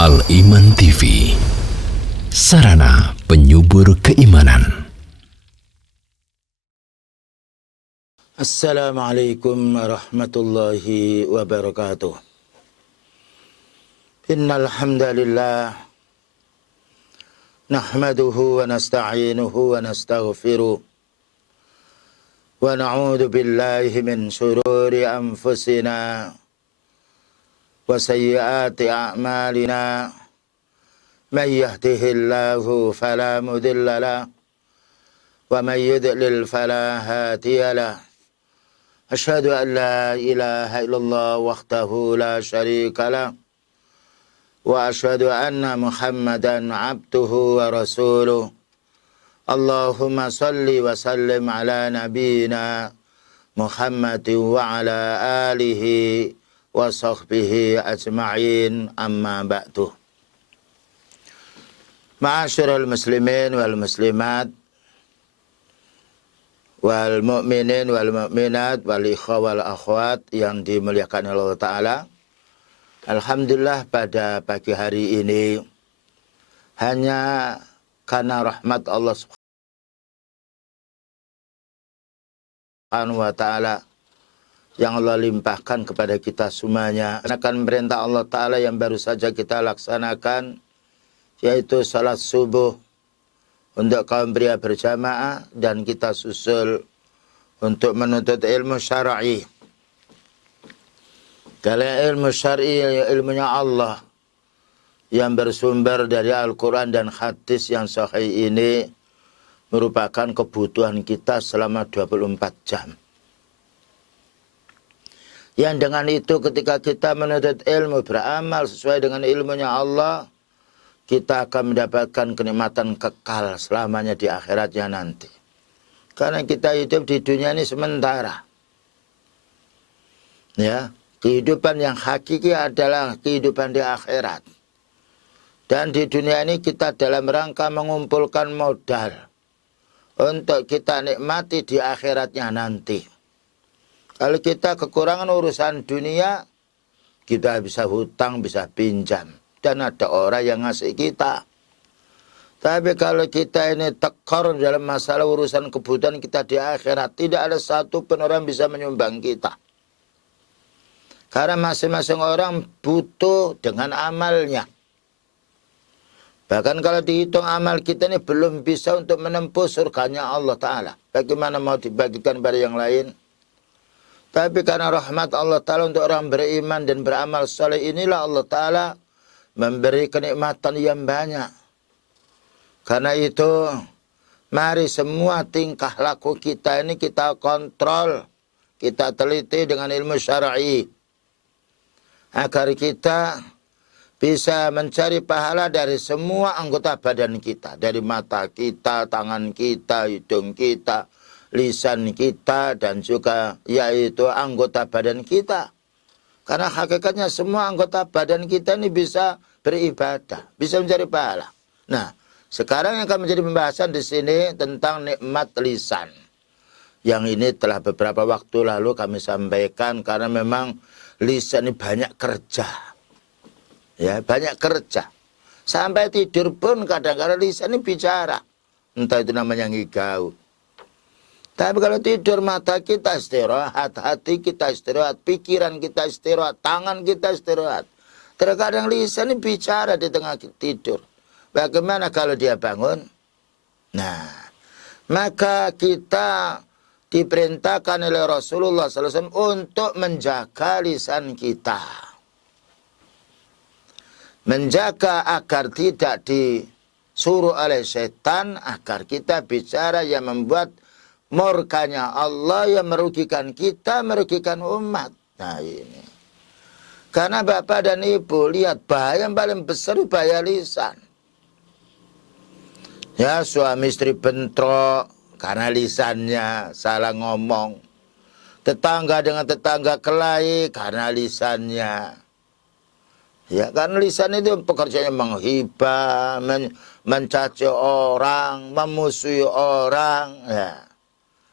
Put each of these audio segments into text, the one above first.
Al-Iman TV, sarana penyubur keimanan. Assalamualaikum warahmatullahi wabarakatuh. Innal hamdalillah nahmaduhu wa nasta'inuhu wa nastaghfiruh wa na'udzu billahi min shururi anfusina wa sayyiati a'malina. Man yahdihillahu fala mudilla lahu wa man yudlil fala hadiya lahu. Asyhadu an la ilaha illallah wahdahu la syarika lah wa asyhadu anna Muhammadan abduhu wa rasuluh. Allahumma salli wa sallim ala nabiyyina Muhammadin wa ala alihi wa sahbihi ajma'in, amma ba'du. Ma'asyiral muslimin wal muslimat wal mu'minin wal mu'minat wal ikhwa wal akhwat yang dimuliakan Allah Ta'ala. Alhamdulillah pada pagi hari ini hanya karena rahmat Allah Subhanahu wa Ta'ala yang Allah limpahkan kepada kita semuanya, akan perintah Allah Ta'ala yang baru saja kita laksanakan, yaitu salat subuh untuk kaum pria berjamaah, dan kita susul untuk menuntut ilmu syar'i. Kalau ilmu syar'i, ilmunya Allah yang bersumber dari Al-Quran dan hadis yang sahih ini merupakan kebutuhan kita selama 24 jam. Yang dengan itu ketika kita menuntut ilmu, beramal sesuai dengan ilmunya Allah, kita akan mendapatkan kenikmatan kekal selamanya di akhiratnya nanti. Karena kita hidup di dunia ini sementara. Ya, kehidupan yang hakiki adalah kehidupan di akhirat. Dan di dunia ini kita dalam rangka mengumpulkan modal untuk kita nikmati di akhiratnya nanti. Kalau kita kekurangan urusan dunia, kita bisa hutang, bisa pinjam. Dan ada orang yang ngasih kita. Tapi kalau kita ini tekor dalam masalah urusan kebutuhan kita di akhirat, tidak ada satu pun orang bisa menyumbang kita. Karena masing-masing orang butuh dengan amalnya. Bahkan kalau dihitung amal kita ini belum bisa untuk menempuh surganya Allah Ta'ala. Bagaimana mau dibagikan pada yang lain? Tapi karena rahmat Allah Ta'ala untuk orang beriman dan beramal saleh, inilah Allah Ta'ala memberi kenikmatan yang banyak. Karena itu, mari semua tingkah laku kita ini kita kontrol, kita teliti dengan ilmu syar'i, agar kita bisa mencari pahala dari semua anggota badan kita. Dari mata kita, tangan kita, hidung kita, lisan kita, dan juga yaitu anggota badan kita. Karena hakikatnya semua anggota badan kita ini bisa beribadah, bisa mencari pahala. Nah, sekarang yang akan menjadi pembahasan di sini tentang nikmat lisan. Yang ini telah beberapa waktu lalu kami sampaikan, karena memang lisan ini banyak kerja. Ya, banyak kerja. Sampai tidur pun kadang-kadang lisan ini bicara. Entah itu namanya ngigau. Tapi kalau tidur mata kita istirahat, hati kita istirahat, pikiran kita istirahat, tangan kita istirahat. Terkadang lisan ini bicara di tengah tidur. Bagaimana kalau dia bangun? Nah, maka kita diperintahkan oleh Rasulullah SAW untuk menjaga lisan kita. Menjaga agar tidak disuruh oleh setan, agar kita bicara yang membuat murkanya Allah, yang merugikan kita, merugikan umat. Nah ini. Karena Bapak dan Ibu lihat, bahaya yang paling besar bahaya lisan. Ya, suami istri bentrok karena lisannya salah ngomong. Tetangga dengan tetangga kelahi karena lisannya. Ya, karena lisan itu pekerjaannya menghibah, mencaci orang, memusuhi orang. Ya.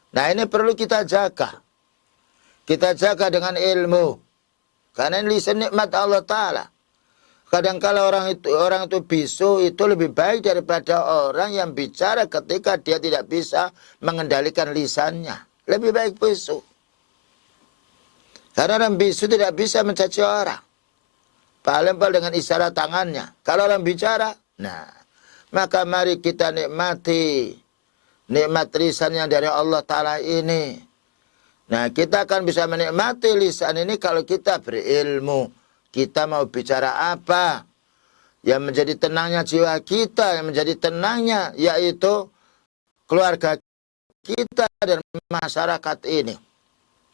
Nah ini perlu kita jaga. Kita jaga dengan ilmu. Karena lisan nikmat Allah Ta'ala. Kadangkala orang itu bisu itu lebih baik daripada orang yang bicara ketika dia tidak bisa mengendalikan lisannya. Lebih baik bisu. Karena orang bisu tidak bisa mencaci orang. Paling dengan isyarat tangannya. Kalau orang bicara, nah, maka mari kita nikmati nikmat lisan yang dari Allah Ta'ala ini. Nah, kita akan bisa menikmati lisan ini kalau kita berilmu. Kita mau bicara apa? Yang menjadi tenangnya jiwa kita, yang menjadi tenangnya yaitu keluarga kita dan masyarakat ini.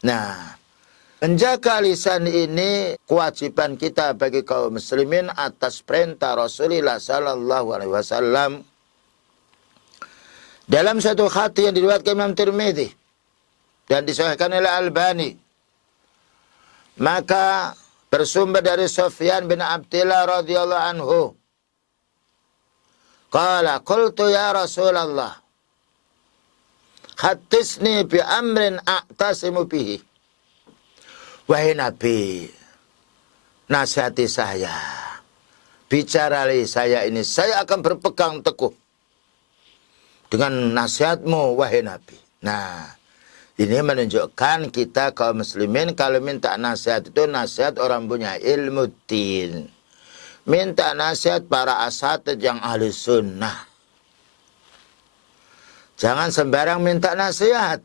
Nah, menjaga lisan ini kewajiban kita bagi kaum muslimin atas perintah Rasulullah sallallahu alaihi wasallam. Dalam satu hadis yang diriwayatkan Imam Tirmidzi dan disahihkan oleh Albani, maka bersumber dari Sufyan bin Abdillah radhiyallahu anhu. Qala qultu ya Rasulullah, hadisni bi amrin a'tasimu bihi. Wahai Nabi, nasihati saya. Bicarali saya ini, saya akan berpegang teguh dengan nasihatmu, wahai Nabi. Nah, ini menunjukkan kita kaum muslimin kalau minta nasihat itu nasihat orang punya ilmu din. Minta nasihat para asatidz yang ahli sunnah. Jangan sembarang minta nasihat.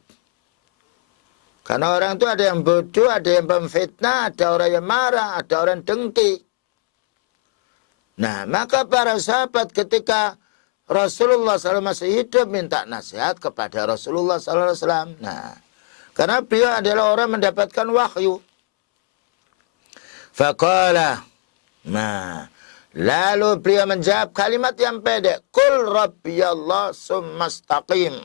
Karena orang itu ada yang bodoh, ada yang pemfitnah, ada orang yang marah, ada orang dengki. Nah, maka para sahabat ketika Rasulullah SAW masih hidup minta nasihat kepada Rasulullah SAW. Nah, karena beliau adalah orang mendapatkan wahyu. Faqala. Nah, lalu beliau menjawab kalimat yang pendek. Qul rabbiyallah summastaqim.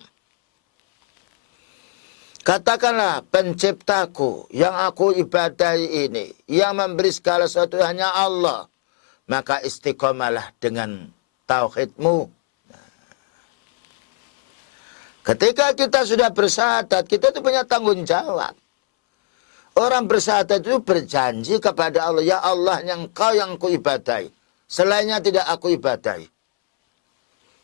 Katakanlah penciptaku yang aku ibadahi ini, yang memberi segala sesuatu hanya Allah. Maka istiqomalah dengan tauhidmu. Ketika kita sudah bersyahadat, kita itu punya tanggung jawab. Orang bersyahadat itu berjanji kepada Allah, ya Allah yang kau yang ku ibadahi. Selainnya tidak aku ibadahi.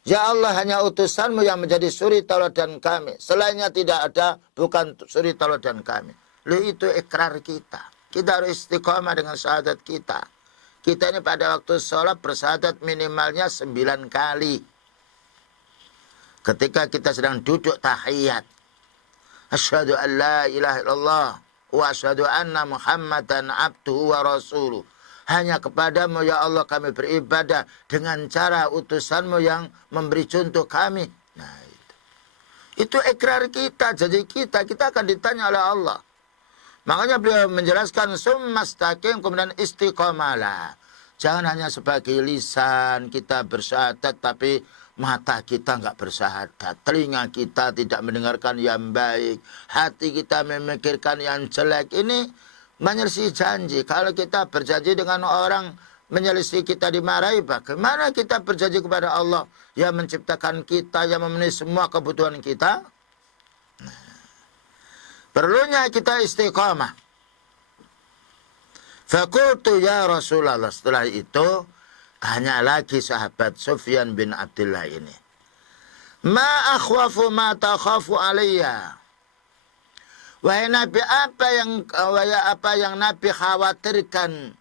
Ya Allah hanya utusanmu yang menjadi suri tauladan kami. Selainnya tidak ada, bukan suri tauladan kami. Lalu itu ikrar kita. Kita harus istiqomah dengan syahadat kita. Kita ini pada waktu sholat bersyahadat minimalnya 9 kali. Ketika kita sedang duduk tahiyat. Asyhadu an la ilaha illallah. Wa asyhadu anna Muhammadan abduhu wa rasuluh. Hanya kepadamu ya Allah kami beribadah dengan cara utusanmu yang memberi contoh kami. Nah itu ikrar kita, jadi kita akan ditanya oleh Allah. Makanya beliau menjelaskan summastaqim, kemudian istiqomalah. Jangan hanya sebagai lisan kita bersyahadat tapi mata kita enggak bersyahadat, telinga kita tidak mendengarkan yang baik, hati kita memikirkan yang jelek. Ini menyelisih janji. Kalau kita berjanji dengan orang menyelisih kita dimarahi, bagaimana kita berjanji kepada Allah yang menciptakan kita, yang memenuhi semua kebutuhan kita? Nah, perlunya kita istiqamah. Fakultu ya Rasulullah. Setelah itu tanya lagi sahabat Sufyan bin Abdullah ini, ma akhwafu ma takhafu alayya. Wahai Nabi, apa yang Nabi khawatirkan,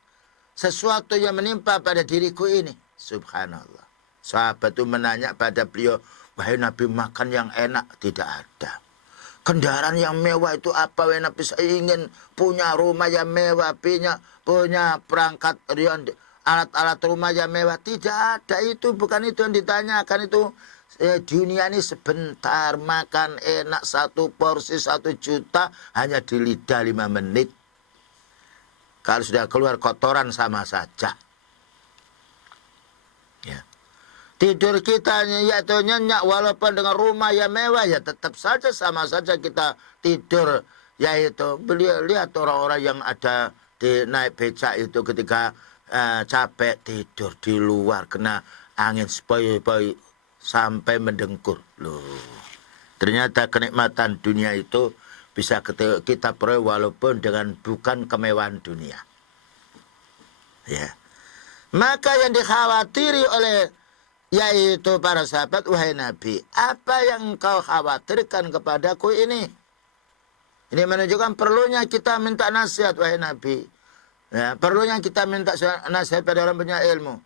sesuatu yang menimpa pada diriku ini? Subhanallah. Sahabat itu menanya pada beliau, wahai Nabi, makan yang enak tidak ada. Kendaraan yang mewah itu apa? Wahai Nabi, saya ingin punya rumah yang mewah, punya perangkat alat-alat rumah yang mewah. Tidak ada, itu bukan itu yang ditanyakan. Itu dunia ini sebentar, makan enak, satu porsi 1 juta hanya di lidah 5 menit. Kalau sudah keluar kotoran sama saja. Ya. Tidur kita yaitu nyenyak walaupun dengan rumah yang mewah ya tetap saja sama saja kita tidur. Yaitu beliau lihat orang-orang yang ada di naik becak itu ketika capek tidur di luar kena angin sepoi-poi sampai mendengkur. Loh, ternyata kenikmatan dunia itu bisa kita peroleh walaupun dengan bukan kemewahan dunia. Ya. Maka yang dikhawatiri oleh yaitu para sahabat, wahai Nabi, apa yang engkau khawatirkan kepadaku ini? Ini menunjukkan perlunya kita minta nasihat, wahai Nabi. Ya, perlunya kita minta nasihat pada orang punya ilmu.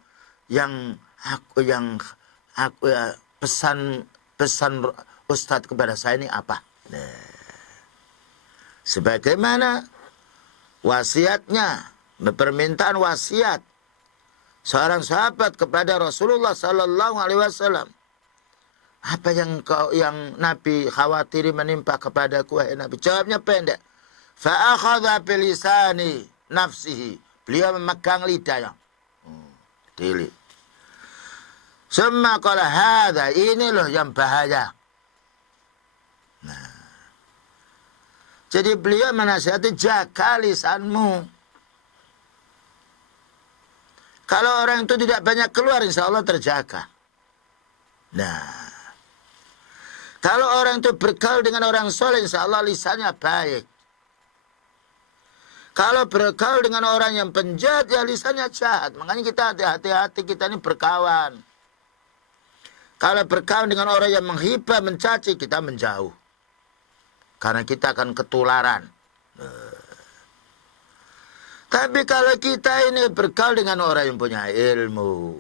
Yang aku ya, pesan Ustadz kepada saya ini apa? Nah, sebagaimana wasiatnya, permintaan wasiat seorang sahabat kepada Rasulullah Sallallahu Alaihi Wasallam. Apa yang Nabi khawatiri menimpa kepadaku, wahai Nabi? Jawabnya pendek. Fa'akhadha bilisani nafsihi. Beliau memegang lidahnya. Dili. Summa qala hadha, ini loh yang bahaya. Nah. Jadi beliau menasihati, jaga lisanmu. Kalau orang itu tidak banyak keluar, insya Allah terjaga. Nah, kalau orang itu bergaul dengan orang soleh, insya Allah lisannya baik. Kalau bergaul dengan orang yang penjahat, ya lisannya jahat. Makanya kita hati-hati, kita ini berkawan. Kalau berkawan dengan orang yang menghibah, mencaci, kita menjauh. Karena kita akan ketularan. Tapi kalau kita ini bergaul dengan orang yang punya ilmu,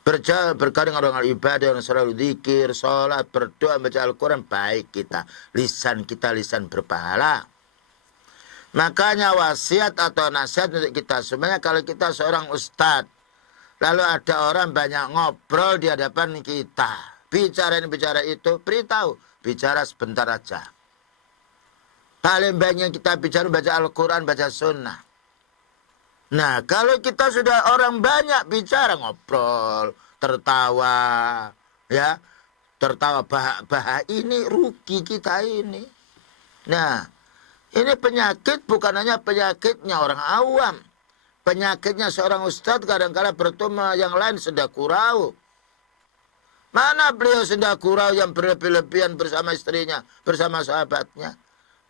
bergaul dengan orang ibadah yang selalu zikir, sholat, berdoa, baca Al-Quran, baik kita. Lisan kita lisan berpahala. Makanya wasiat atau nasihat untuk kita semuanya, kalau kita seorang ustadz, lalu ada orang banyak ngobrol di hadapan kita, bicara ini bicara itu, beritahu, bicara sebentar aja. Paling banyak kita bicara baca Al-Quran, baca sunnah. Nah, kalau kita sudah orang banyak bicara, ngobrol, tertawa, ya, tertawa bahak-bahak, ini rugi kita ini. Nah, ini penyakit bukan hanya penyakitnya orang awam. Penyakitnya seorang ustadz kadang-kadang bertemu yang lain sedang kurau. Mana beliau sedang kurau yang berlebih-lebihan bersama istrinya, bersama sahabatnya.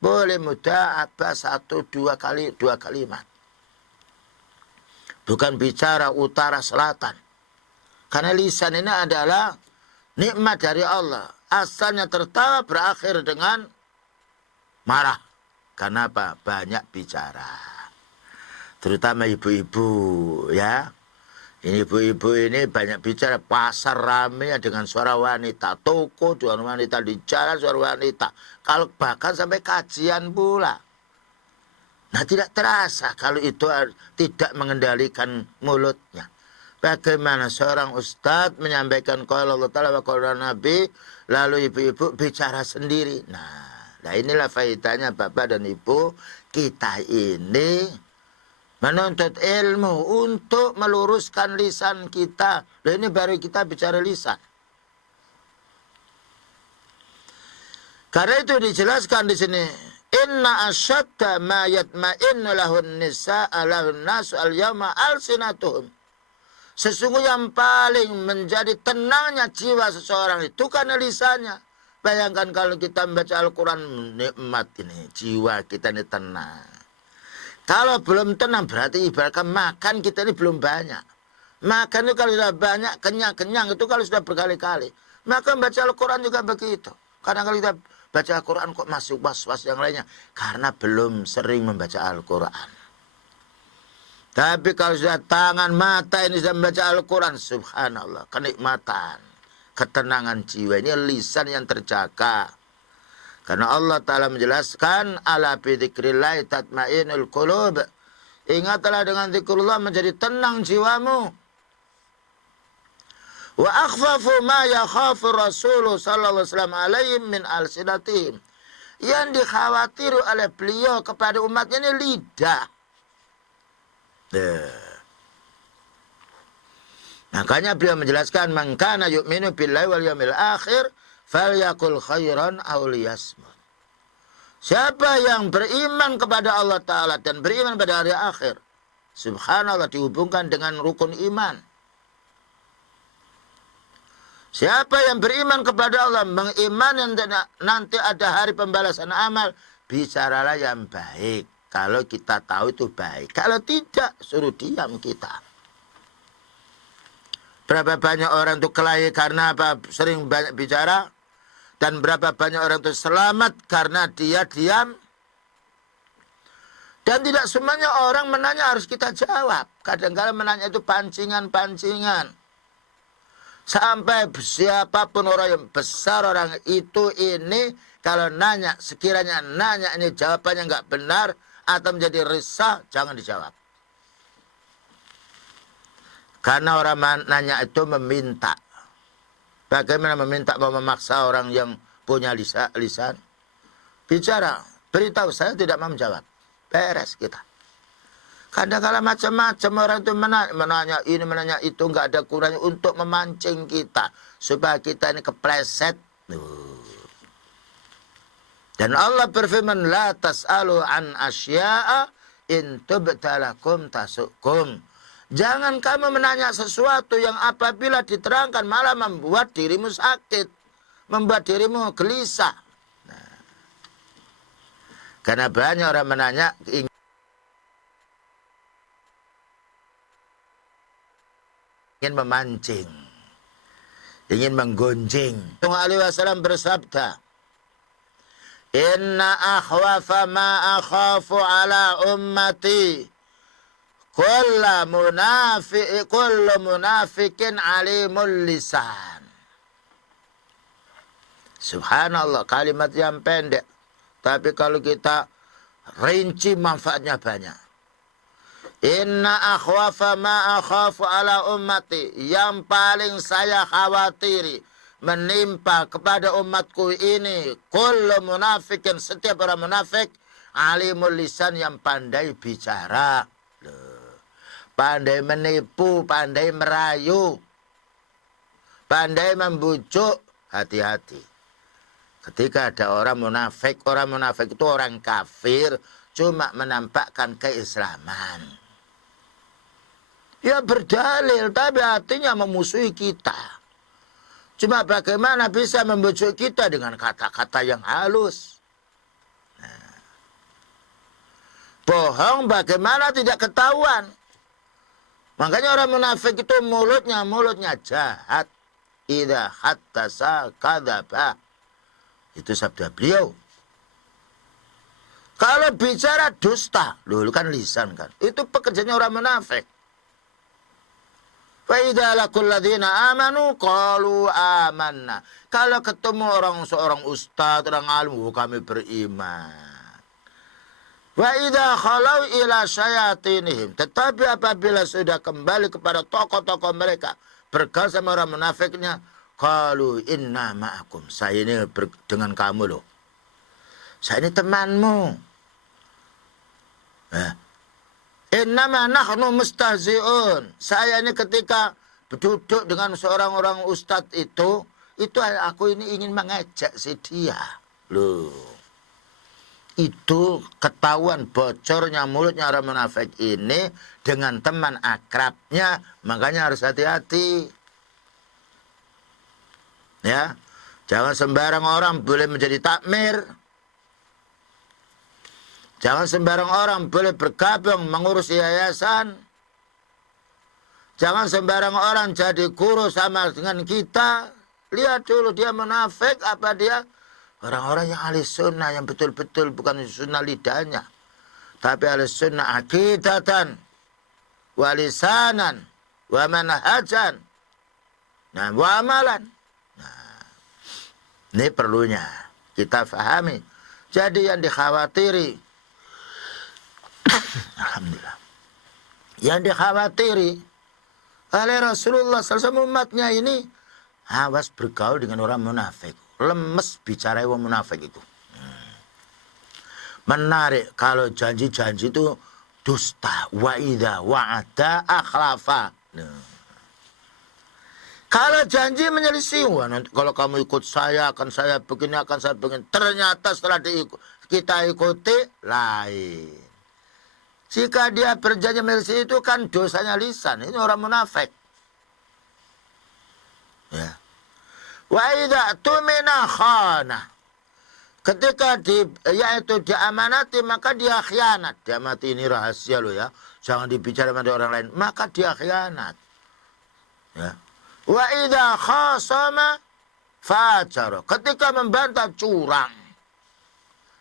Boleh mudah apa 1-2 kalimat. Bukan bicara utara selatan. Karena lisan ini adalah nikmat dari Allah. Asalnya tertawa berakhir dengan marah. Karena apa? Banyak bicara. Terutama ibu-ibu, ya. Ini ibu-ibu ini banyak bicara. Pasar ramai dengan suara wanita. Toko dengan wanita. Di jalan suara wanita. Kalau bahkan sampai kajian pula. Nah, tidak terasa kalau itu tidak mengendalikan mulutnya. Bagaimana seorang ustadz menyampaikan qala Allah Ta'ala wa qala Nabi, lalu ibu-ibu bicara sendiri. Nah, inilah faedahnya Bapak dan Ibu. Kita ini menuntut ilmu untuk meluruskan lisan kita. Nah, ini baru kita bicara lisan. Karena itu dijelaskan di sini, inna asyadda ma yatma'innu lahun nisa'a lahun nasu al-yawma al-sinatuhum. Sesungguhnya yang paling menjadi tenangnya jiwa seseorang itu karena lisannya. Bayangkan kalau kita membaca Al-Quran, nikmat ini, jiwa kita ini tenang. Kalau belum tenang berarti ibaratkan makan kita ini belum banyak. Makan itu kalau sudah banyak, kenyang itu kalau sudah berkali-kali. Maka membaca Al-Quran juga begitu. Kadang-kadang kita baca Al-Quran kok masih was-was yang lainnya. Karena belum sering membaca Al-Quran. Tapi kalau sudah tangan mata ini sudah membaca Al-Quran, subhanallah, kenikmatan, ketenangan jiwa. Ini lisan yang terjaga. Karena Allah Ta'ala menjelaskan, ala bidzikrillahi tatma'innul qulub. Ingatlah dengan zikrullah menjadi tenang jiwamu. Wa akhfafu ma yakhafu Rasulullah sallallahu alaihi wasallam alaihim min alsinatihim. Yang dikhawatiri oleh beliau kepada umatnya ini lidah. Makanya beliau menjelaskan, man kana yu'minu billahi wal yawmil akhir falyakul khairan aw liyasmut. Siapa yang beriman kepada Allah Ta'ala dan beriman pada hari akhir, subhanallah, dihubungkan dengan rukun iman. Siapa yang beriman kepada Allah, mengimani nanti ada hari pembalasan amal, bicaralah yang baik. Kalau kita tahu itu baik. Kalau tidak, suruh diam kita. Berapa banyak orang itu kelahi karena apa? Sering banyak bicara. Dan berapa banyak orang itu selamat karena dia diam. Dan tidak semuanya orang menanya harus kita jawab. Kadang-kadang menanya itu pancingan-pancingan. Sampai siapapun orang yang besar orang itu ini. Kalau nanya, sekiranya nanya ini jawabannya nggak benar. Atau menjadi resah, jangan dijawab. Karena orang nanya itu meminta. Bagaimana meminta mau memaksa orang yang punya lisan? Bicara, beritahu saya tidak mau menjawab. Beres kita. Kadang-kadang macam-macam orang itu menanya ini, menanya itu, nggak ada kurangnya untuk memancing kita. Supaya kita ini kepleset. Dan Allah berfirman, La tas'alu an asya'a in tubtalakum tasukum. Jangan kamu menanya sesuatu yang apabila diterangkan malah membuat dirimu sakit. Membuat dirimu gelisah. Nah. Karena banyak orang menanya ingin memancing. Ingin menggunjing. Rasulullah SAW bersabda, Inna akhwafa ma akhafu ala ummati kullu munafikin alimul lisan. Subhanallah, kalimat yang pendek. Tapi kalau kita rinci manfaatnya banyak. Inna akhwafa ma akhafu ala ummati. Yang paling saya khawatiri menimpa kepada umatku ini kullu munafikin, setiap orang munafik, alimul lisan, yang pandai bicara, pandai menipu, pandai merayu, pandai membujuk. Hati-hati ketika ada orang munafik itu orang kafir, cuma menampakkan keislaman, ya berdalil tapi hatinya memusuhi kita. Cuma bagaimana bisa membujuk kita dengan kata-kata yang halus. Nah. Bohong bagaimana tidak ketahuan. Makanya orang munafik itu mulutnya jahat. Idza hattasa kadzaba. Itu sabda beliau. Kalau bicara dusta, dulu kan lisan kan. Itu pekerjaannya orang munafik. Fa'idha lakul ladhina amanu qalu amanna. Kalau ketemu seorang ustaz, orang alim, kami beriman. Fa'idha khalau ila syayatinihim. Tetapi apabila sudah kembali kepada tokoh-tokoh mereka, bergaul sama orang munafiknya, qalu inna ma'akum. Saya ini dengan kamu loh. Saya ini temanmu. Innama nahnu mustahzi'un. Saya ini ketika duduk dengan seorang orang ustadz itu aku ini ingin mengejek si dia. Loh. Itu ketahuan bocornya mulutnya orang munafik ini dengan teman akrabnya. Makanya harus hati-hati. Ya. Jangan sembarang orang boleh menjadi takmir. Jangan sembarang orang boleh bergabung mengurus yayasan. Jangan sembarang orang jadi guru sama dengan kita. Lihat dulu dia munafik apa dia orang-orang yang ahli sunnah, yang betul-betul bukan sunnah lidahnya. Tapi ahli sunnah akidatan, walisanan, wa manhajan, nah, wa amalan. Nah, ini perlunya kita fahami. Jadi yang dikhawatiri, alhamdulillah, yang dikhawatiri oleh Rasulullah SAW umatnya ini, awas bergaul dengan orang munafik. Lemes bicara orang munafik itu. Menarik kalau janji-janji itu dusta. Wa idza wa'ada akhlafa. Kalau janji menyelisih, kalau kamu ikut saya, akan saya begini, akan saya begini. Ternyata setelah kita ikuti, lain. Jika dia berjanji menyelisih itu kan dosanya lisan. Ini orang munafik. Ya. Wa idza tumina khana. Ketika yaitu diamanati, maka dia khianat. Diamanati ini rahasia loh ya. Jangan dibicarakan pada orang lain. Maka dia khianat. Ya. Wa idza khasama fajara. Ketika membantah curang.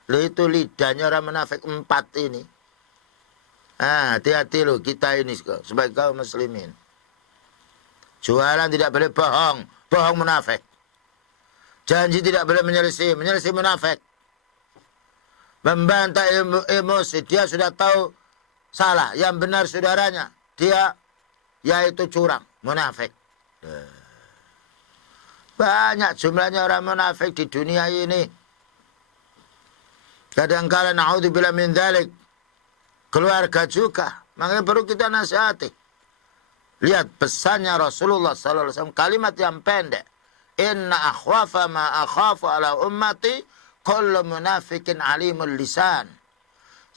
Itu lidahnya orang munafik 4 ini. Hati-hati loh kita ini sebagai kaum muslimin. Jualan tidak boleh bohong. Bohong munafik. Janji tidak boleh menyelisih munafik. Membantah emosi, dia sudah tahu salah, yang benar saudaranya, dia yaitu curang, munafik. Banyak jumlahnya orang munafik di dunia ini. Kadang-kadang naudzubillah min dzalik, keluarga juga. Makanya perlu kita nasihati. Lihat pesannya Rasulullah sallallahu alaihi wasallam, kalimat yang pendek. Inna akhwafa ma akhafu ala ummati kullu munafikin alimul lisan.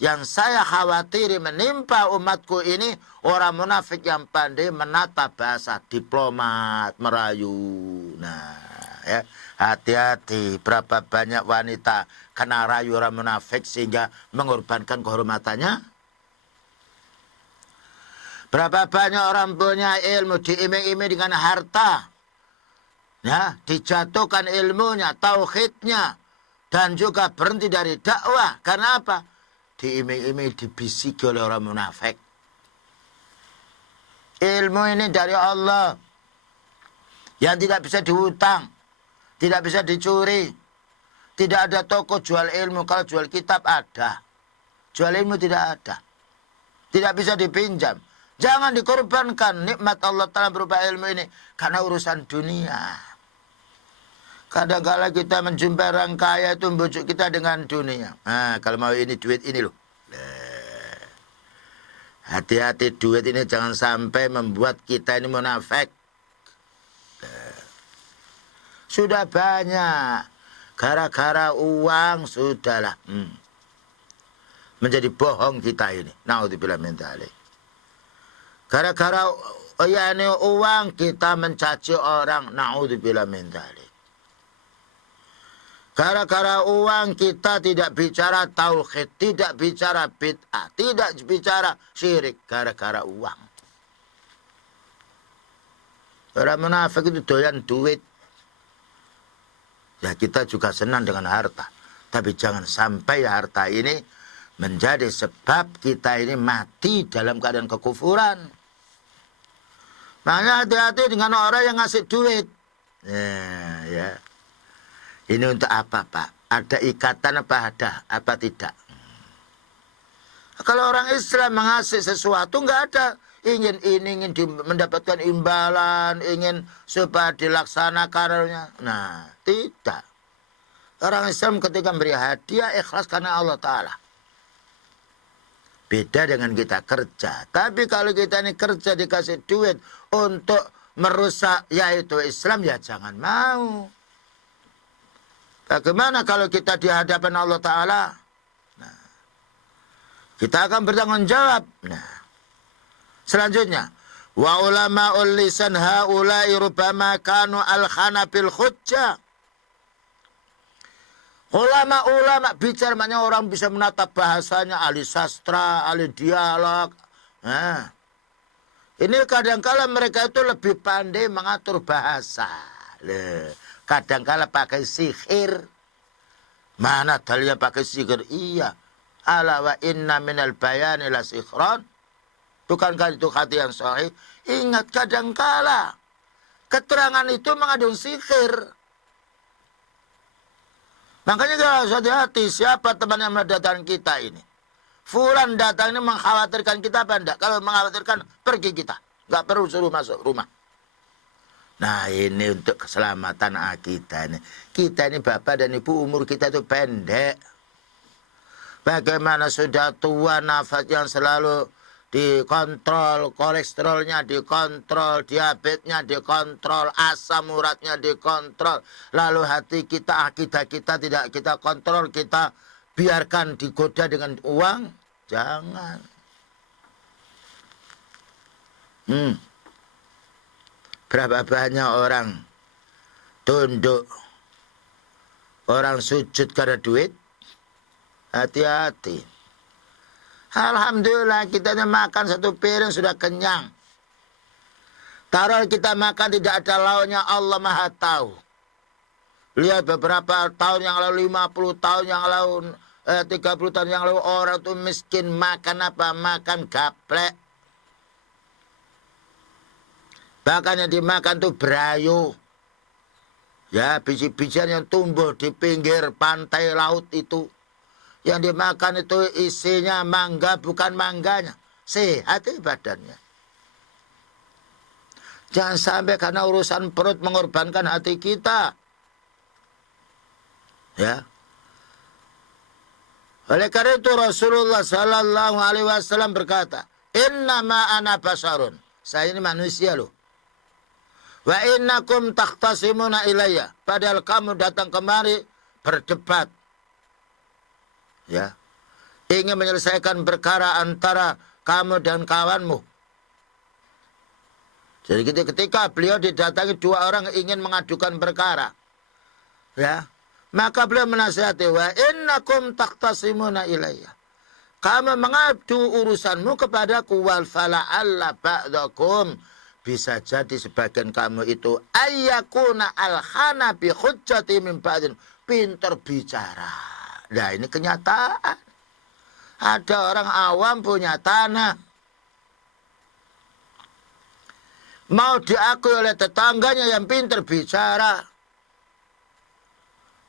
Yang saya khawatiri menimpa umatku ini orang munafik yang pandai menata bahasa, diplomat, merayu. Nah, ya, hati-hati. Berapa banyak wanita kena rayu orang munafik sehingga mengorbankan kehormatannya. Berapa banyak orang punya ilmu diiming-iming dengan harta. Ya, dijatuhkan ilmunya, tauhidnya, dan juga berhenti dari dakwah. Karena apa? Diiming-iming, dibisiki oleh orang munafik. Ilmu ini dari Allah, yang tidak bisa dihutang, tidak bisa dicuri. Tidak ada toko jual ilmu. Kalau jual kitab ada, jual ilmu tidak ada. Tidak bisa dipinjam. Jangan dikorbankan nikmat Allah Ta'ala berupa ilmu ini karena urusan dunia. Kadang-kala kita menjumpai orang kaya itu membujuk kita dengan dunia. Nah, kalau mau ini duit ini loh. Hati-hati duit ini jangan sampai membuat kita ini munafik. Sudah banyak. Gara-gara uang sudahlah. Menjadi bohong kita ini. Naudzubillah min dzalik. Gara-gara uang kita mencaci orang. Naudzubillah min dzalik. Gara-gara uang kita tidak bicara tauhid, tidak bicara bid'ah, tidak bicara syirik. Gara-gara uang. Orang munafik itu doyan duit. Ya kita juga senang dengan harta. Tapi jangan sampai harta ini menjadi sebab kita ini mati dalam keadaan kekufuran. Makanya hati-hati dengan orang yang ngasih duit. Ya. Ini untuk apa, Pak? Ada ikatan apa tidak? Kalau orang Islam mengasih sesuatu, nggak ada ingin mendapatkan imbalan, ingin supaya dilaksanakannya. Nah, tidak. Orang Islam ketika memberi hadiah ikhlas karena Allah Ta'ala. Beda dengan kita kerja. Tapi kalau kita ini kerja dikasih duit untuk merusak yaitu Islam, ya jangan mau. Bagaimana kalau kita di hadapan Allah Ta'ala? Nah, kita akan bertanggung jawab. Nah, selanjutnya. Wa ulama'ul lisan ha'ulai rubama kanu al-khanabil khujjah. Ulama-ulama bicara, makanya orang bisa menata bahasanya, ahli sastra, ahli dialog. Nah, ini kadang-kala mereka itu lebih pandai mengatur bahasa. Kadang-kala pakai sihir. Mana dalilnya pakai sihir? Iya. Ala wa inna minal bayani la sihran. Bukankah itu hati yang sahih? Ingat kadang-kala keterangan itu mengandung sihir. Makanya kita harus hati-hati siapa teman yang mendatangkan kita ini. Fulan datang ini mengkhawatirkan kita apa enggak? Kalau mengkhawatirkan, pergi kita. Enggak perlu suruh masuk rumah. Nah ini untuk keselamatan kita ini. Kita ini bapak dan ibu umur kita itu pendek. Bagaimana sudah tua nafas yang selalu dikontrol, kolesterolnya dikontrol, diabetesnya dikontrol, asam uratnya dikontrol. Lalu hati kita, akidah kita tidak kita kontrol, kita biarkan digoda dengan uang. Jangan. Berapa banyak orang tunduk Orang sujud karena duit, hati-hati. Alhamdulillah kita makan satu piring sudah kenyang. Taruh kita makan tidak ada lauknya, Allah Maha tahu. Lihat beberapa tahun yang lalu, 50 tahun yang lalu, 30 tahun yang lalu, orang tuh miskin makan apa? Makan gaplek. Bahkan yang dimakan tuh berayu. Ya, biji-bijian yang tumbuh di pinggir pantai laut itu. Yang dimakan itu isinya mangga, bukan mangganya. Sehat badannya. Jangan sampai karena urusan perut mengorbankan hati kita. Ya. Oleh karena itu Rasulullah Sallallahu Alaihi Wasallam berkata, Innama ana basarun. Saya ini manusia loh. Wa innakum takhtasimuna ilayya. Padahal kamu datang kemari berdebat. Ya. Ingin menyelesaikan perkara antara kamu dan kawanmu. Jadi ketika beliau didatangi dua orang ingin mengadukan perkara. Ya. Maka beliau menasihati, wa innakum takhtasimuna ilayya. Kamu mengadu urusanmu kepadaku, wal fala'alla ba'dakum. Bisa jadi sebagian kamu itu ayyakuna al-khana bi hujjati min ba'din. Pintar bicara. Nah ini kenyataan. Ada orang awam punya tanah. Mau diakui oleh tetangganya yang pintar bicara.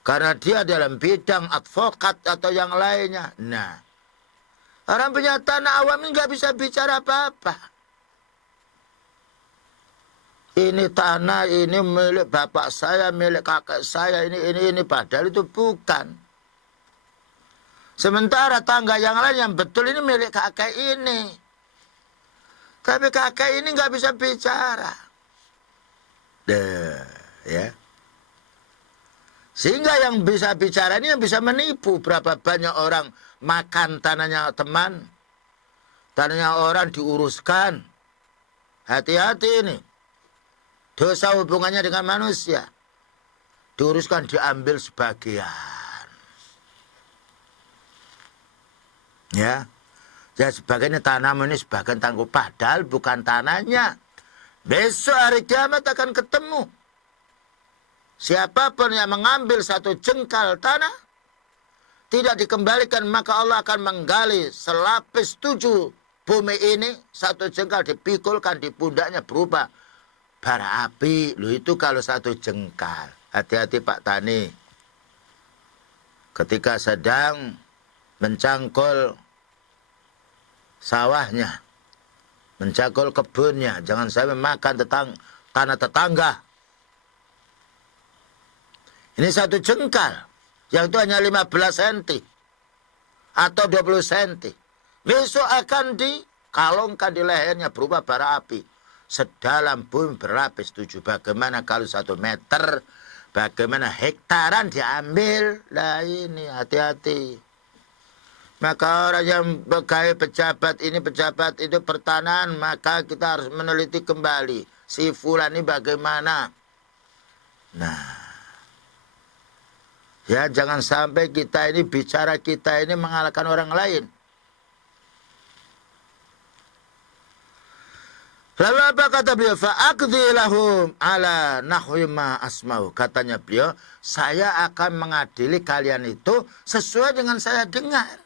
Karena dia dalam bidang advokat atau yang lainnya. Nah, orang punya tanah awam ini nggak bisa bicara apa-apa. Ini tanah, ini milik bapak saya, milik kakak saya, ini. Padahal itu bukan. Sementara tangga yang lain yang betul ini milik kakek ini. Tapi kakek ini nggak bisa bicara. Ya. Sehingga yang bisa bicara ini yang bisa menipu. Berapa banyak orang makan tanahnya teman. Tanahnya orang diuruskan. Hati-hati ini. Dosa hubungannya dengan manusia. Diuruskan, diambil sebagian. Ya. Ya sebagian tanahmu ini sebagian tangguh. Padahal bukan tanahnya. Besok hari kiamat akan ketemu. Siapapun yang mengambil satu jengkal tanah. Tidak dikembalikan maka Allah akan menggali selapis 7 bumi ini. Satu jengkal dipikulkan di pundaknya berubah bara api. Loh itu kalau satu jengkal. Hati-hati Pak Tani. Ketika sedang mencangkul sawahnya, mencangkul kebunnya, jangan sampai makan tanah tetangga. Ini satu jengkal, yang itu hanya 15 cm atau 20 cm. Besok akan dikalungkan di lehernya berubah bara api. Sedalam bumi berlapis 7. Bagaimana kalau 1 meter, bagaimana hektaran diambil? Lah ini hati-hati. Maka orang yang pegawai pejabat ini, pejabat itu pertanahan, maka kita harus meneliti kembali. Si fulan ini bagaimana? Nah, ya jangan sampai kita ini bicara kita ini mengalahkan orang lain. Lalu apa kata beliau? Fa'aqdi lahum ala nahwi ma asma'u. Katanya beliau, saya akan mengadili kalian itu sesuai dengan saya dengar.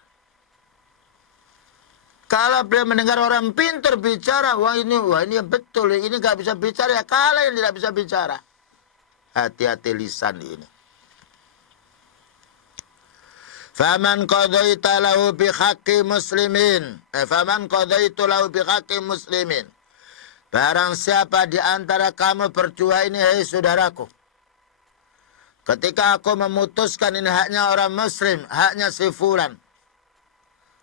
Kalau beliau mendengar orang pintar bicara, wah ini yang betul, ini gak bisa bicara, ya kalah yang tidak bisa bicara. Hati-hati lisan ini. Faman qadaita lahu bihaqqi muslimin. Faman qadaitu lahu bihaqqi muslimin. Barang siapa di antara kamu berdua ini, hei saudaraku. Ketika aku memutuskan ini haknya orang muslim, haknya si fulan.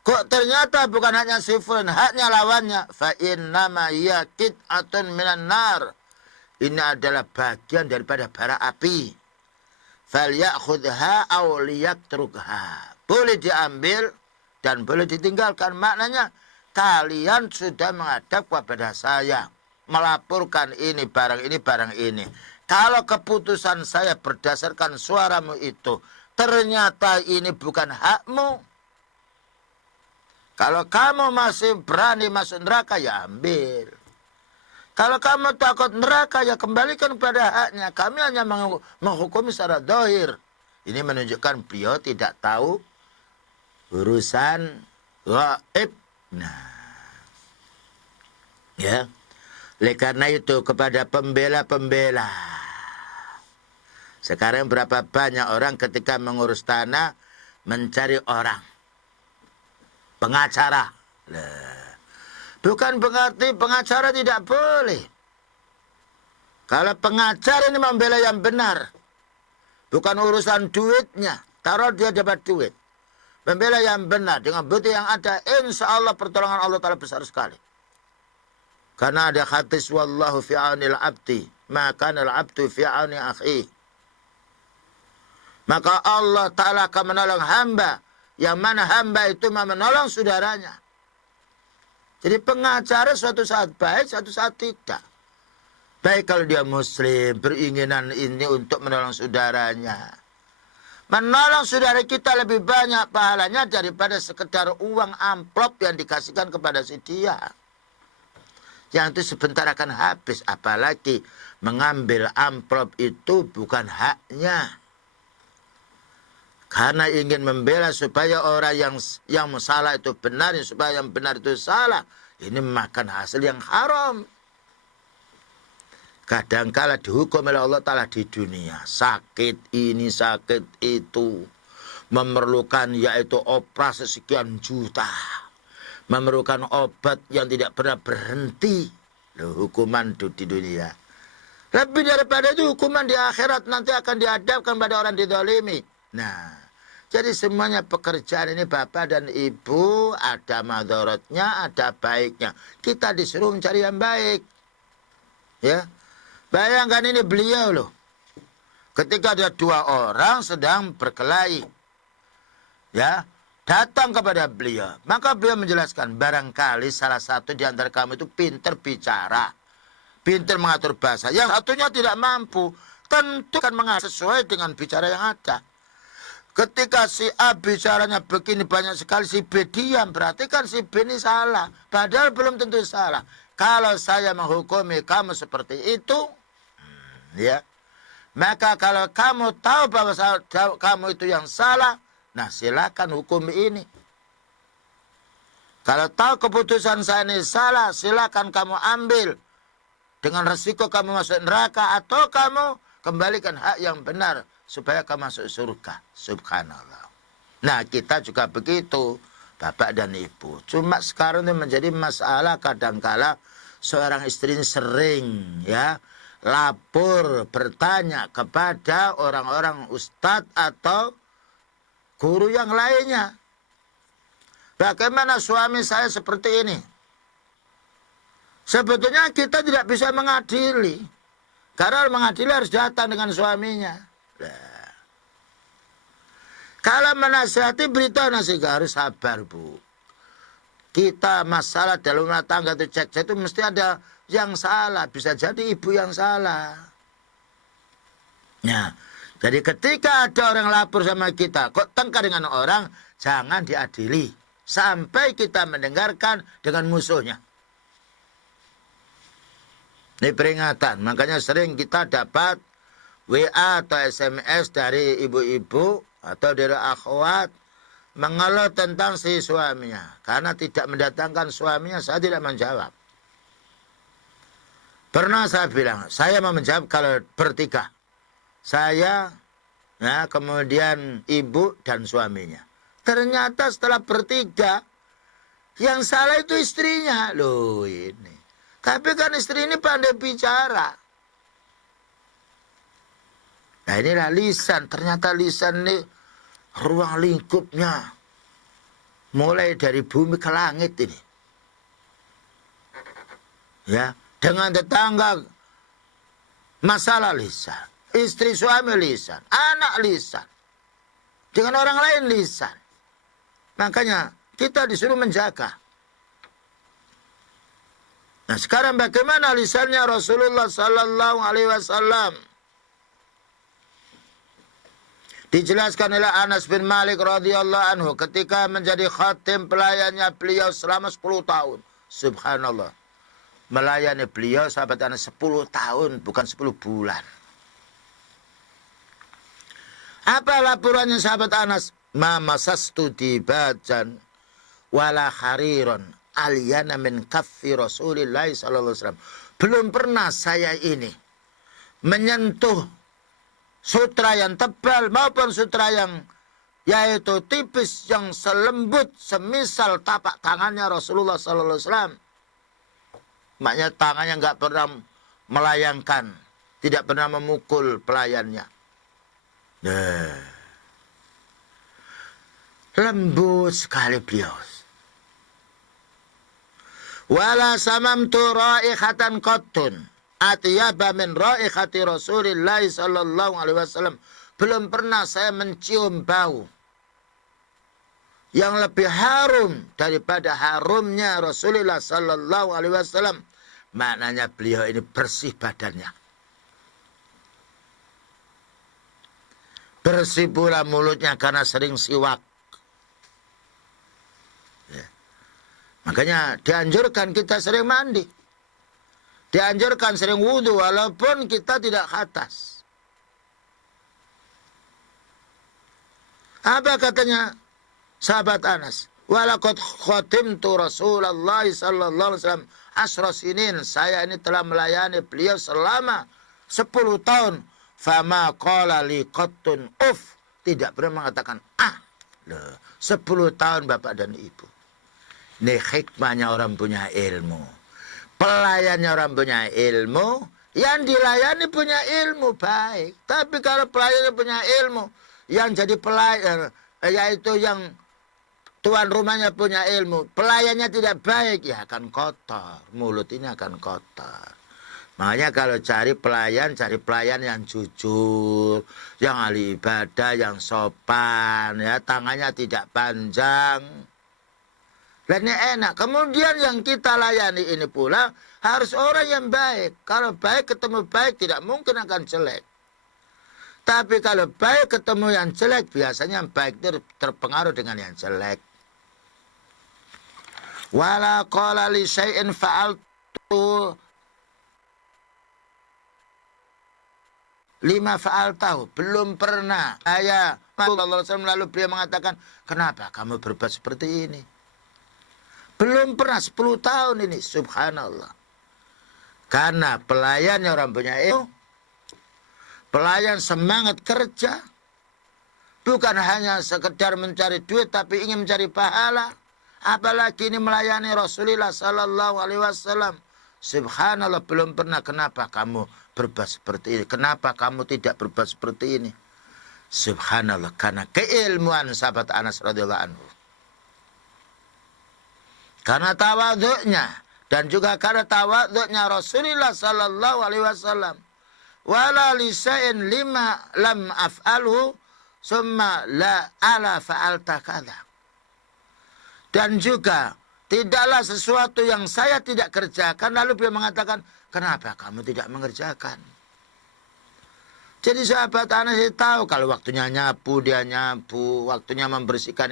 Kok ternyata bukan haknya si fulan, haknya lawannya. Fa innama hiya qit'atun minan nar. Ini adalah bagian daripada bara api. Falyakhudha aw liyatrukha. Boleh diambil dan boleh ditinggalkan. Maknanya kalian sudah menghadap kepada saya, melaporkan ini barang ini. Kalau keputusan saya berdasarkan suaramu itu ternyata ini bukan hakmu. Kalau kamu masih berani masuk neraka, ya ambil. Kalau kamu takut neraka, ya kembalikan kepada haknya. Kami hanya menghukumi secara dohir. Ini menunjukkan beliau tidak tahu urusan gaib. Nah, ya. Oleh karena itu kepada pembela-pembela. Sekarang berapa banyak orang ketika mengurus tanah mencari orang. Pengacara. Bukan berarti pengacara tidak boleh. Kalau pengacara ini membela yang benar. Bukan urusan duitnya. Taruh dia dapat duit. Membela yang benar. Dengan bukti yang ada. Insya Allah pertolongan Allah Ta'ala besar sekali. Karena ada hadis. Wallahu fi'anil abdi. Maka al abdu fi'ani akhi. Maka Allah Ta'ala akan menolong hamba. Yang mana hamba itu menolong saudaranya. Jadi pengacara suatu saat baik, suatu saat tidak. Baik kalau dia muslim, beringinan ini untuk menolong saudaranya. Menolong saudara kita lebih banyak pahalanya daripada sekedar uang amplop yang dikasihkan kepada si dia. Yang itu sebentar akan habis. Apalagi mengambil amplop itu bukan haknya. Karena ingin membela supaya orang yang salah itu benar, supaya yang benar itu salah. Ini makan hasil yang haram. Kadangkala dihukum oleh Allah Ta'ala di dunia. Sakit ini, sakit itu. Memerlukan yaitu operasi sekian juta. Memerlukan obat yang tidak pernah berhenti. Loh, hukuman di dunia. Lebih daripada itu hukuman di akhirat nanti akan dihadapkan pada orang dizalimi. Nah, jadi semuanya pekerjaan ini Bapak dan Ibu ada madharatnya, ada baiknya. Kita disuruh mencari yang baik. Ya. Bayangkan ini beliau loh. Ketika ada dua orang sedang berkelahi. Ya, datang kepada beliau. Maka beliau menjelaskan, barangkali salah satu di antara kamu itu pintar bicara. Pintar mengatur bahasa. Yang satunya tidak mampu. Tentu kan mengatur sesuai dengan bicara yang ada. Ketika si A bicaranya begini banyak sekali, si B diam. Berarti kan si B ini salah. Padahal belum tentu salah. Kalau saya menghukumi kamu seperti itu, ya, maka kalau kamu tahu bahwa kamu itu yang salah, nah silakan hukum ini. Kalau tahu keputusan saya ini salah, silakan kamu ambil. Dengan resiko kamu masuk neraka atau kamu kembalikan hak yang benar. Supaya kamu masuk surga. Subhanallah. Nah kita juga begitu. Bapak dan Ibu. Cuma sekarang itu menjadi masalah kadangkala seorang istri sering ya lapor bertanya kepada orang-orang ustadz atau guru yang lainnya. Bagaimana suami saya seperti ini? Sebetulnya kita tidak bisa mengadili. Karena mengadili harus datang dengan suaminya. Nah. Kalau menasihati beritahu nasihat harus sabar Bu. Kita masalah dalam rumah tangga itu cek itu mesti ada yang salah. Bisa jadi ibu yang salah. Nah, jadi ketika ada orang lapor sama kita, kok tengkar dengan orang, jangan diadili. Sampai kita mendengarkan dengan musuhnya. Ini peringatan. Makanya sering kita dapat WA atau SMS dari ibu-ibu atau dari akhwat mengeluh tentang si suaminya. Karena tidak mendatangkan suaminya, saya tidak menjawab. Pernah saya bilang, saya mau menjawab kalau bertiga. Saya, ya, kemudian ibu dan suaminya. Ternyata setelah bertiga, yang salah itu istrinya. Loh ini. Tapi kan istri ini pandai bicara. Nah inilah lisan. Ternyata lisan ini ruang lingkupnya. Mulai dari bumi ke langit ini. Ya, dengan tetangga masalah lisan. Istri suami lisan. Anak lisan. Dengan orang lain lisan. Makanya kita disuruh menjaga. Nah sekarang bagaimana lisannya Rasulullah Sallallahu Alaihi Wasallam? Dijelaskan oleh Anas bin Malik radhiyallahu anhu ketika menjadi khatim pelayannya beliau selama 10 tahun. Subhanallah. Melayani beliau sahabat Anas 10 tahun, bukan 10 bulan. Apa laporannya sahabat Anas? Ma masastu dibajan wala hariron aliyana min kaffi Rasulillah sallallahu alaihi wasallam. Belum pernah saya ini menyentuh sutra yang tebal maupun sutra yang yaitu tipis yang selembut semisal tapak tangannya Rasulullah sallallahu alaihi wasallam. Maknanya tangannya nggak pernah melayangkan, tidak pernah memukul pelayannya. Lembut sekali beliau. Wala samamtu raihatan qattun atyaba min raihati Rasulillah sallallahu alaihi wasallam. Belum pernah saya mencium bau yang lebih harum daripada harumnya Rasulullah sallallahu alaihi wasallam. Maknanya beliau ini bersih badannya. Bersih pula mulutnya karena sering siwak. Ya. Makanya dianjurkan kita sering mandi. Dianjurkan sering wudhu walaupun kita tidak khatas. Apa katanya sahabat Anas? Walaqad khatimtu Rasulullah sallallahu alaihi wasallam asra sinin. Saya ini telah melayani beliau selama 10 tahun. Fama qala li qattun uf. Tidak pernah mengatakan Loh, 10 tahun Bapak dan Ibu. Ini hikmahnya orang punya ilmu. Pelayannya orang punya ilmu. Yang dilayani punya ilmu baik. Tapi kalau pelayannya punya ilmu, yang jadi pelayan, yaitu yang tuan rumahnya punya ilmu, pelayannya tidak baik, ya akan kotor. Mulut ini akan kotor. Makanya kalau cari pelayan yang jujur, yang ahli ibadah, yang sopan, ya tangannya tidak panjang. Dan ini enak. Kemudian yang kita layani ini pula harus orang yang baik. Kalau baik ketemu baik tidak mungkin akan jelek. Tapi kalau baik ketemu yang jelek, biasanya yang baik itu terpengaruh dengan yang jelek. Wala qala li syai'in fa'altu lima fa'altahu. Belum pernah saya Rasulullah SAW lalu beliau mengatakan, kenapa kamu berbuat seperti ini? Belum pernah 10 tahun ini. Subhanallah. Karena pelayannya orang punya ilmu. Pelayan semangat kerja. Bukan hanya sekedar mencari duit, tapi ingin mencari pahala. Apalagi ini melayani Rasulullah sallallahu alaihi wasallam. Subhanallah, belum pernah. Kenapa kamu berbuat seperti ini? Kenapa kamu tidak berbuat seperti ini? Subhanallah, karena keilmuan sahabat Anas radhiyallahu anhu. Karena tawadhu'nya dan juga karena tawadhu'nya Rasulullah sallallahu alaihi wasallam. Wala lisain lima lam af'alhu summa la ala fa'alta kadza. Dan juga tidaklah sesuatu yang saya tidak kerjakan lalu beliau mengatakan, kenapa kamu tidak mengerjakan? Jadi sahabat Anas tahu kalau waktunya nyapu dia nyapu, waktunya membersihkan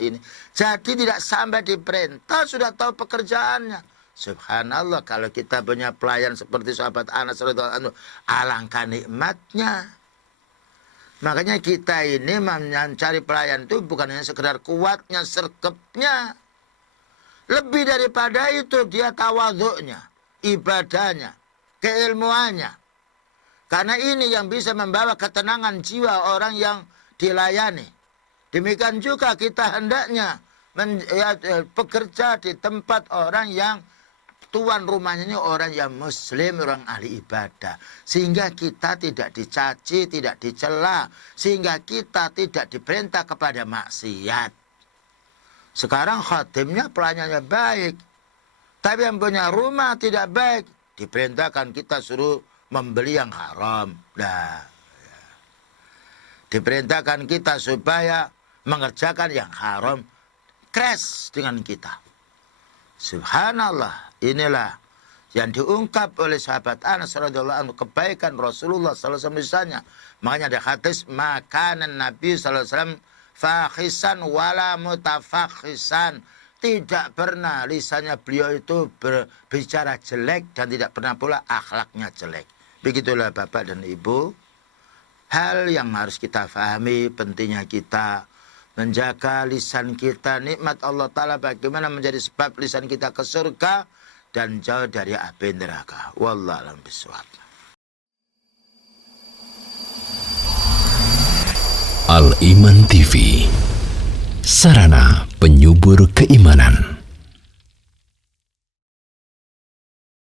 ini. Jadi tidak sampai diperintah sudah tahu pekerjaannya. Subhanallah, kalau kita punya pelayan seperti sahabat Anas radhiyallahu anhu, alangkah nikmatnya. Makanya kita ini mencari pelayan itu bukan hanya sekedar kuatnya, sergapnya. Lebih daripada itu dia tawadhu'nya, ibadahnya, keilmuannya. Karena ini yang bisa membawa ketenangan jiwa orang yang dilayani. Demikian juga kita hendaknya bekerja di tempat orang yang tuan rumahnya ini orang yang muslim, orang ahli ibadah. Sehingga kita tidak dicaci, tidak dicela. Sehingga kita tidak diperintah kepada maksiat. Sekarang khatimnya pelayannya baik. Tapi yang punya rumah tidak baik. Diperintahkan kita suruh membeli yang haram. Nah, ya. Diperintahkan kita supaya mengerjakan yang haram. Crash dengan kita. Subhanallah, inilah yang diungkap oleh sahabat Anas radhiyallahu anhu kebaikan Rasulullah sallallahu alaihi wasallam misalnya. Makanya ada hadis makanan Nabi sallallahu alaihi wasallam fakhisan wala mutafakhisan. Tidak pernah lisannya beliau itu berbicara jelek dan tidak pernah pula akhlaknya jelek. Begitulah Bapak dan Ibu. Hal yang harus kita pahami pentingnya kita menjaga lisan kita. Nikmat Allah Ta'ala bagaimana menjadi sebab lisan kita ke surga dan jauh dari api neraka. Wallahu a'lam bishawab. Al Iman TV, sarana penyubur keimanan.